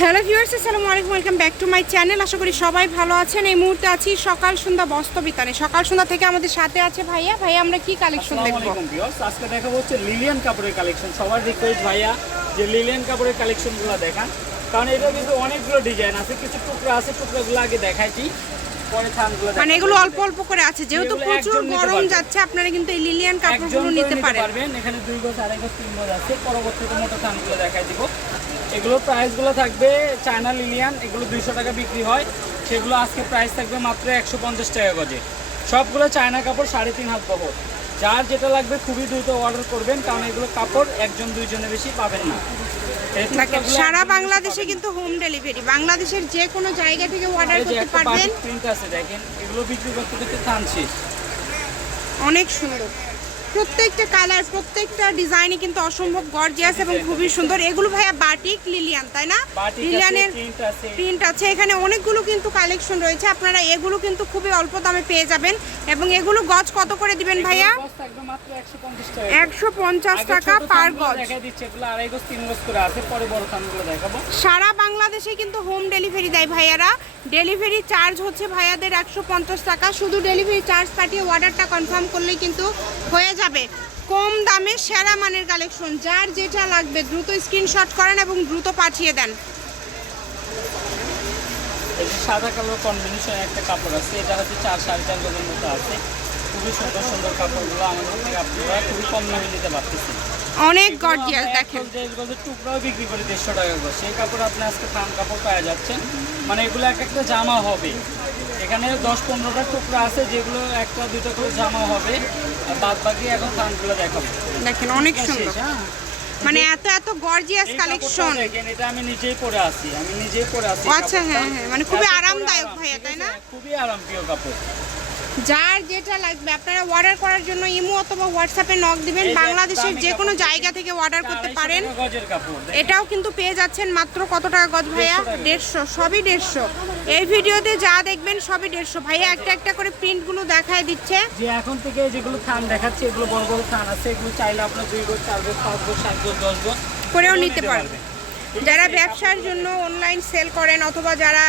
Hello viewers আসসালামু আলাইকুম welcome back to my channel. আশা করি সবাই ভালো আছেন। এই মুহূর্তে আছি সকাল সন্ধ্যা বস্তবিতানে সকাল সন্ধ্যা থেকে আমাদের সাথে আছে ভাইয়া। ভাইয়া আমরা কি কালেকশন দেখব? আজকে দেখাবো হচ্ছে লিলিয়ান কাপড়ের কালেকশন সবার রিকোয়েস্ট ভাইয়া যে লিলিয়ান কাপড়ের কালেকশনগুলো দেখান। কারণ এটা কিন্তু অনেকগুলো ডিজাইন আছে কিছু টুকরা আছে টুকরাগুলো আগে দেখাইছি। মানে এগুলো অল্প অল্প করে আছে যেহেতু প্রচুর গরম যাচ্ছে আপনারা কিন্তু এই লিলিয়ান কাপড়গুলো নিতে পারবেন এখানে দুই গজ আড়াই গজ তিন গজ আছে। পরবর্তীতে মোটা থানগুলো দেখাই দিব। প্রাইসগুলো থাকবে চায়না লিলিয়ান এগুলো দুইশো টাকা বিক্রি হয়। সেগুলো আজকে প্রাইস থাকবে মাত্র একশো পঞ্চাশ টাকা গজে। সবগুলো চায়না কাপড় সাড়ে তিন হাত বহর। যার যেটা লাগবে খুবই দ্রুত অর্ডার করবেন কারণ এগুলো কাপড় একজন দুইজনের বেশি পাবেন না। দেখেন সারা বাংলাদেশে কিন্তু হোম ডেলিভারি বাংলাদেশের যে কোনো জায়গা থেকে অর্ডার করতে পারবেন। প্রিন্ট আছে দেখেন এগুলো বিক্রি করতে করতে থান অনেক সুন্দর। প্রত্যেকটা কালার প্রত্যেকটা ডিজাইনই কিন্তু অসম্ভব গর্জিয়াস এবং খুবই সুন্দর। এগুলো ভাইয়া বাটিক লিলিয়ান তাই না? লিলিয়ানের প্রিন্ট আছে। এখানে অনেকগুলো কিন্তু কালেকশন রয়েছে। আপনারা এগুলো কিন্তু খুবই অল্প দামে পেয়ে যাবেন। এবং এগুলো গজ কত করে দিবেন ভাইয়া? এগুলোর cost থাকবে মাত্র 150 টাকা একশো পঞ্চাশ টাকা পার গজ। সারা বাংলাদেশে কিন্তু হোম ডেলিভারি দেয় ভাইয়ারা। ডেলিভারি চার্জ হচ্ছে ভাইয়াদের একশো পঞ্চাশ টাকা। শুধু ডেলিভারি চার্জ পাঠিয়ে অর্ডারটা কনফার্ম করলেই কিন্তু হয়ে যাবে। কম দামে সেরা মানের কালেকশন যার যেটা লাগবে দ্রুত স্ক্রিনশট করেন এবং দ্রুত পাঠিয়ে দেন। সাদা কালো কম্বিনেশন একটা কাপড় আছে এটা হচ্ছে চার সাড়ে চার গজের মতো আছে। খুবই সুন্দর সুন্দর কাপড়গুলো আমাদের থেকে আপনারা খুবই কম দামে নিতে পারতেছেন অনেক গর্জিয়াস দেখেন। দেড় গজের টুকরাও বিক্রি করে দেড়শো টাকা করে। সেই কাপড় আপনি আজকে থান কাপড় পাওয়া যাচ্ছেন। মানে এগুলো এক একটা জামা হবে। এখানে দশ পনেরোটা টুকরা আছে যেগুলো একটা দুটো করে জামা হবে। বাদ বাকি এখন থানগুলো দেখাবো। দেখেন অনেক সুন্দর। হ্যাঁ? মানে এত এত গর্জিয়াস কালেকশন দেখেন, এটা আমি নিজেই পরে আছি আমি নিজেই পরে আছি আচ্ছা, হ্যাঁ, হ্যাঁ, মানে খুবই আরামদায়ক আরাম, ভাইয়া, তাই না? খুবই আরামপ্রিয় কাপড়। যার যেটা লাগবে আপনারা অর্ডার করার জন্য ইমো অথবা হোয়াটসঅ্যাপে নক দিবেন। বাংলাদেশের যে কোনো জায়গা থেকে অর্ডার করতে পারেন। এটাও কিন্তু পেয়ে যাচ্ছেন মাত্র কত টাকা গজ ভাইয়া? দেড়শো সবই দেড়শো। এই ভিডিওতে যা দেখবেন সবই দেড়শো। ভাইয়া একটা একটা করে প্রিন্টগুলো দেখায় দিচ্ছে। যে এখন থেকে যেগুলো থান দেখাচ্ছে এগুলো বড় বড় থান আছে এগুলো চাইলে আপনার দুই গোজ চার গোজ পাঁচ গোজ সাত গোজ দশ গোজ করেও নিতে পারবে। যারা ব্যবসার জন্য অনলাইন সেল করেন অথবা যারা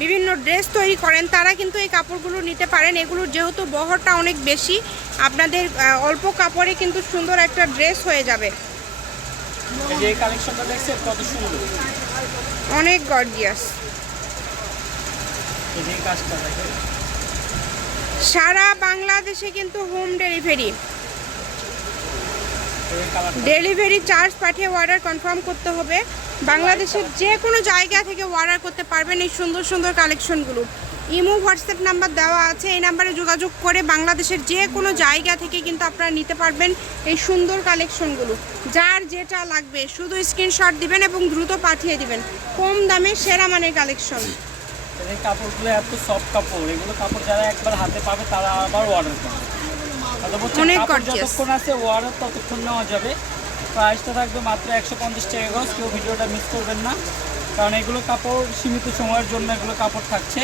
বিভিন্ন ড্রেস তৈরি করেন তারা কিন্তু এই কাপড়গুলো নিতে পারেন। এগুলোর যেহেতু বহরটা অনেক বেশি আপনাদের অল্প কাপড়ে কিন্তু সুন্দর একটা ড্রেস হয়ে যাবে। অনেক গর্জিয়াস সারা বাংলাদেশে কিন্তু হোম ডেলিভারি ডেলিভারি চার্জ পাঠিয়ে অর্ডার কনফার্ম করতে হবে। বাংলাদেশের যে কোনো জায়গা থেকে অর্ডার করতে পারবেন এই সুন্দর সুন্দর কালেকশনগুলো ইমো হোয়াটসঅ্যাপ নাম্বার দেওয়া আছে এই নাম্বারে যোগাযোগ করে বাংলাদেশের যে কোনো জায়গা থেকে কিন্তু আপনারা নিতে পারবেন এই সুন্দর কালেকশনগুলো যার যেটা লাগবে শুধু স্ক্রিনশট দিবেন এবং দ্রুত পাঠিয়ে দিবেন। কম দামে সেরা মানের কালেকশন এই কাপড়গুলো এত সফট কাপড় এগুলো কাপড় যারা একবার হাতে পাবে তারা আবার অর্ডার করবে। অনেক যতক্ষণ আছে অর্ডার ততক্ষণ নেওয়া যাবে। প্রাইসটা থাকবে মাত্র একশো পঞ্চাশ টাকা গজ কেউ ভিডিওটা মিস করবেন না। কারণ এগুলো কাপড়, সীমিত সময়ের জন্য এগুলো কাপড় থাকছে।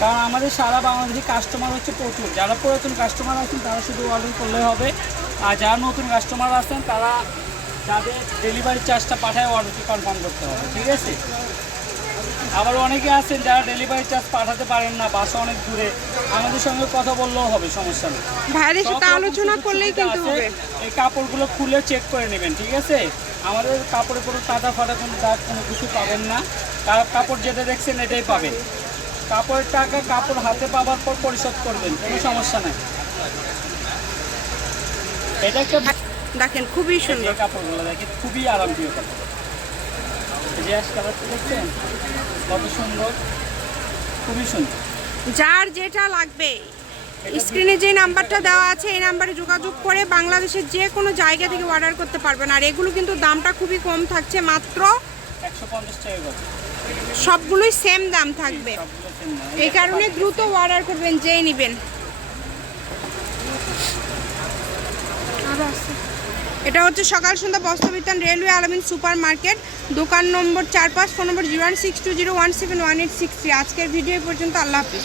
কারণ আমাদের সারা বাংলাদেশি কাস্টমার হচ্ছে প্রচুর। যারা পুরাতন কাস্টমার আছেন, তারা শুধু অর্ডার করলে হবে। আর যারা নতুন কাস্টমার আছেন, তারা যাদের ডেলিভারি চার্জটা পাঠায় অর্ডারটি কনফার্ম করতে হবে। ঠিক আছে? আবার অনেকে আছেন যারা ডেলিভারি চার্জ পাঠাতে পারেন না বাসা অনেক দূরে। আমাদের সঙ্গে কথা বললেও হবে সমস্যা নেই। সাথে আলোচনা করলেই কিন্তু হবে। এই কাপড়গুলো খুলে চেক করে নেবেন ঠিক আছে? আমাদের কাপড়ে কোনো কাদা ফাটা কোনো দাগ কোনো কিছু পাবেন না। কার কাপড় যেটা দেখছেন এটাই পাবেন। কাপড়ের টাকা কাপড় হাতে পাওয়ার পর পরিশোধ করবেন কোনো সমস্যা নেই। এটা একটা দেখেন খুবই সুন্দর। কাপড়গুলো দেখেন খুবই আরামপ্রিয় কাপড়। যে অ্যাশ কালারটা দেখছেন? কত সুন্দর। খুবই সুন্দর। যার যেটা লাগবে স্ক্রিনে যে নাম্বারটা দেওয়া আছে এই নাম্বারে যোগাযোগ করে বাংলাদেশের যে কোনো জায়গা থেকে অর্ডার করতে পারবেন। আর এগুলো কিন্তু দামটা খুবই কম থাকছে মাত্র সবগুলোই সেম দাম থাকবে। এই কারণে দ্রুত অর্ডার করবেন যেই নেবেন। এটা হচ্ছে Sakal Sandhya Bastrabitan railway Alamin super market দোকান নম্বর চার পাঁচ, phone number zero one six two zero one seven one eight six three আজকের ভিডিও পর্যন্ত, আল্লাহ হাফিজ।